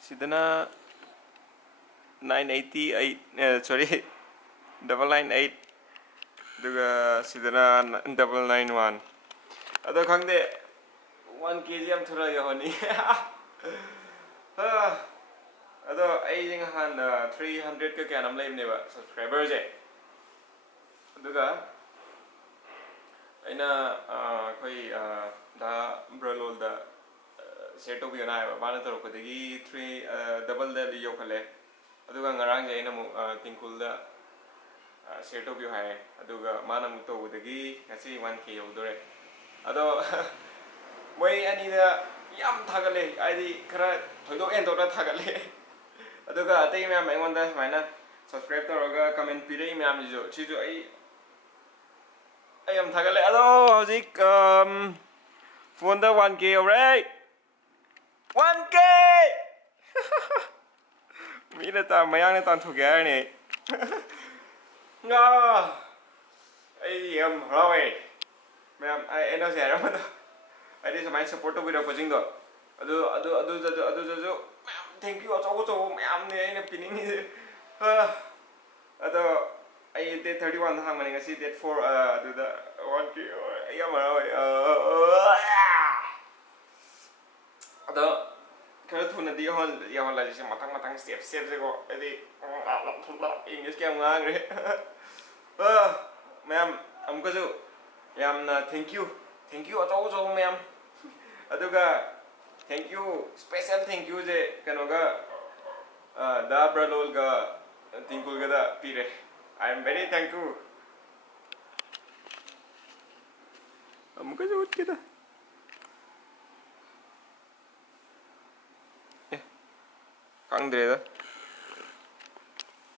Sidana 988 sorry 998 duga sidana 991 ado khangde 1 kg am thura yahoni ado ai jing han 300 ka kya nam laim neba subscriber je aduga aina koi da bralol da set to biyo na ba na toro ko degi 3 double da liyo khale aduga ngarang je aina mu tinkul da set to biyo hai aduga mana mu to degi ngasi 1k yodore ado moi ani da yam thagale ai khara thoido end da thagale aduga atei myam aingonda maina subscribe toroga comment pirei myam jo chijo ai am thagale ado hojik phone da 1k alright 1k mina ta mayang na tan thogya ne nga ai am hraowe myam ai eno se ra ma do ai dis mai support to video coaching do adu thank you acho myam ne ai na pining ni ado ai date 31 hang mani ngasi date 4 adu da 1k ai am hraowe ado kaya thuna di hon yawan la jise matang step je ko edi English kya ngang re ma'am amko jo yamna thank you acho ma'am aduga thank you special thank you je kanoga da bralol ga tinkul ga da pire I am very thankful amko jo ut kita Khanghnbibei